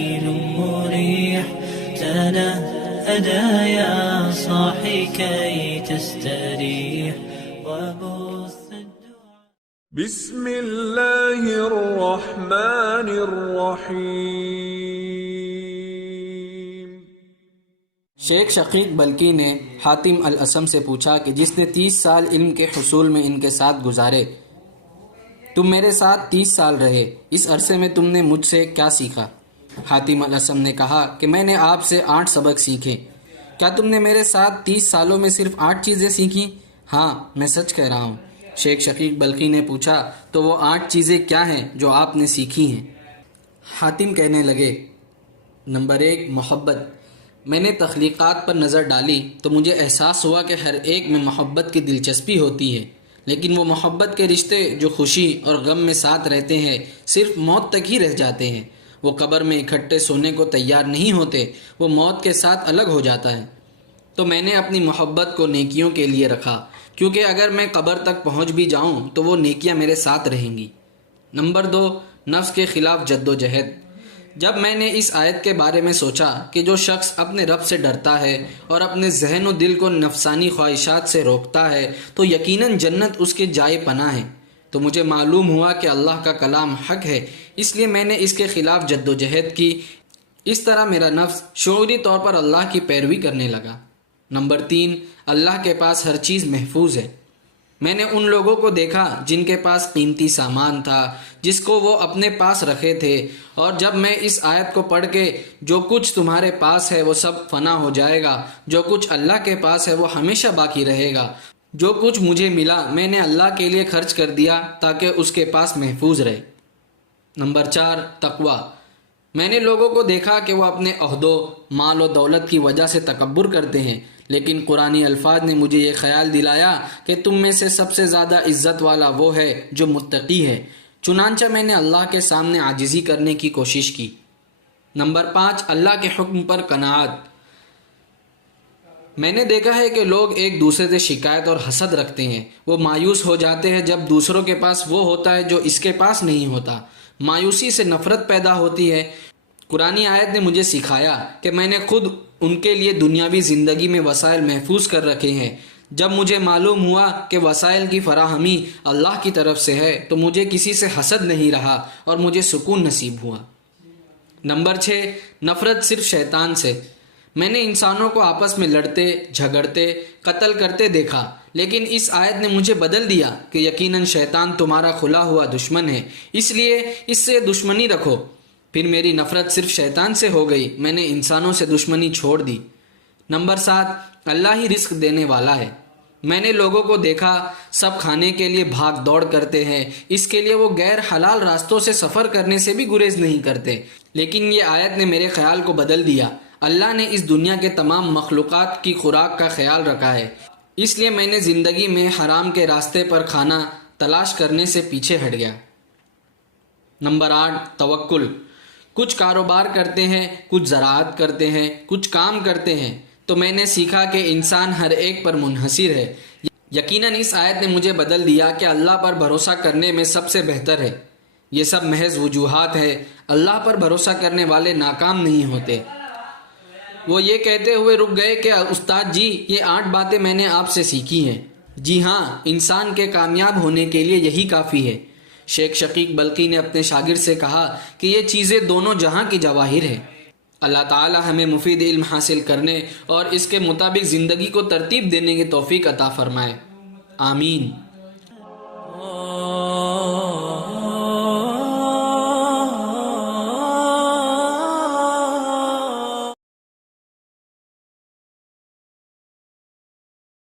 لين مريح تنهدى يا صاحي كي تستريح وبث بسم اللہ الرحمن الرحیم۔ شیخ شقیق بلخی نے حاتم الاصم سے پوچھا کہ جس نے 30 سال علم کے حصول میں ان کے ساتھ گزارے، تم میرے ساتھ 30 سال رہے، اس عرصے میں تم نے مجھ سے کیا سیکھا؟ حاتم الاصم نے کہا کہ میں نے آپ سے 8 سبق سیکھے۔ کیا تم نے میرے ساتھ 30 سالوں میں صرف 8 چیزیں سیکھیں؟ ہاں، میں سچ کہہ رہا ہوں۔ شیخ شقیق بلخی نے پوچھا تو وہ 8 چیزیں کیا ہیں جو آپ نے سیکھی ہیں؟ حاتم کہنے لگے، نمبر 1، محبت۔ میں نے تخلیقات پر نظر ڈالی تو مجھے احساس ہوا کہ ہر ایک میں محبت کی دلچسپی ہوتی ہے، لیکن وہ محبت کے رشتے جو خوشی اور غم میں ساتھ رہتے ہیں صرف موت تک ہی رہ جاتے ہیں۔ وہ قبر میں اکٹھے سونے کو تیار نہیں ہوتے، وہ موت کے ساتھ الگ ہو جاتا ہے۔ تو میں نے اپنی محبت کو نیکیوں کے لیے رکھا، کیونکہ اگر میں قبر تک پہنچ بھی جاؤں تو وہ نیکیاں میرے ساتھ رہیں گی۔ نمبر 2، نفس کے خلاف جد و جہد۔ جب میں نے اس آیت کے بارے میں سوچا کہ جو شخص اپنے رب سے ڈرتا ہے اور اپنے ذہن و دل کو نفسانی خواہشات سے روکتا ہے تو یقیناً جنت اس کے جائے پناہ ہے، تو مجھے معلوم ہوا کہ اللہ کا کلام حق ہے، اس لیے میں نے اس کے خلاف جد و جہد کی۔ اس طرح میرا نفس شعوری طور پر اللہ کی پیروی کرنے لگا۔ نمبر 3، اللہ کے پاس ہر چیز محفوظ ہے۔ میں نے ان لوگوں کو دیکھا جن کے پاس قیمتی سامان تھا جس کو وہ اپنے پاس رکھے تھے، اور جب میں اس آیت کو پڑھ کے جو کچھ تمہارے پاس ہے وہ سب فنا ہو جائے گا، جو کچھ اللہ کے پاس ہے وہ ہمیشہ باقی رہے گا، جو کچھ مجھے ملا میں نے اللہ کے لیے خرچ کر دیا تاکہ اس کے پاس محفوظ رہے۔ نمبر 4، تقوی۔ میں نے لوگوں کو دیکھا کہ وہ اپنے عہدوں، مال و دولت کی وجہ سے تکبر کرتے ہیں، لیکن قرآنی الفاظ نے مجھے یہ خیال دلایا کہ تم میں سے سب سے زیادہ عزت والا وہ ہے جو متقی ہے، چنانچہ میں نے اللہ کے سامنے عاجزی کرنے کی کوشش کی۔ نمبر 5، اللہ کے حکم پر قناعت۔ میں نے دیکھا ہے کہ لوگ ایک دوسرے سے شکایت اور حسد رکھتے ہیں، وہ مایوس ہو جاتے ہیں جب دوسروں کے پاس وہ ہوتا ہے جو اس کے پاس نہیں ہوتا، مایوسی سے نفرت پیدا ہوتی ہے۔ قرآنی آیت نے مجھے سکھایا کہ میں نے خود ان کے لیے دنیاوی زندگی میں وسائل محفوظ کر رکھے ہیں۔ جب مجھے معلوم ہوا کہ وسائل کی فراہمی اللہ کی طرف سے ہے تو مجھے کسی سے حسد نہیں رہا اور مجھے سکون نصیب ہوا۔ نمبر 6، نفرت صرف شیطان سے۔ میں نے انسانوں کو آپس میں لڑتے، جھگڑتے، قتل کرتے دیکھا، لیکن اس آیت نے مجھے بدل دیا کہ یقیناً شیطان تمہارا کھلا ہوا دشمن ہے، اس لیے اس سے دشمنی رکھو۔ پھر میری نفرت صرف شیطان سے ہو گئی، میں نے انسانوں سے دشمنی چھوڑ دی۔ نمبر 7، اللہ ہی رزق دینے والا ہے۔ میں نے لوگوں کو دیکھا سب کھانے کے لیے بھاگ دوڑ کرتے ہیں، اس کے لیے وہ غیر حلال راستوں سے سفر کرنے سے بھی گریز نہیں کرتے، لیکن یہ آیت نے میرے خیال کو بدل دیا۔ اللہ نے اس دنیا کے تمام مخلوقات کی خوراک کا خیال رکھا ہے، اس لیے میں نے زندگی میں حرام کے راستے پر کھانا تلاش کرنے سے پیچھے ہٹ گیا۔ نمبر 8، توکل۔ کچھ کاروبار کرتے ہیں، کچھ زراعت کرتے ہیں، کچھ کام کرتے ہیں، تو میں نے سیکھا کہ انسان ہر ایک پر منحصر ہے۔ یقیناً اس آیت نے مجھے بدل دیا کہ اللہ پر بھروسہ کرنے میں سب سے بہتر ہے۔ یہ سب محض وجوہات ہے، اللہ پر بھروسہ کرنے والے ناکام نہیں ہوتے۔ وہ یہ کہتے ہوئے رک گئے کہ استاد جی، یہ 8 باتیں میں نے آپ سے سیکھی ہیں۔ جی ہاں، انسان کے کامیاب ہونے کے لیے یہی کافی ہے۔ شیخ شقیق بلخی نے اپنے شاگرد سے کہا کہ یہ چیزیں دونوں جہاں کی جواہر ہیں۔ اللہ تعالی ہمیں مفید علم حاصل کرنے اور اس کے مطابق زندگی کو ترتیب دینے کی توفیق عطا فرمائے، آمین۔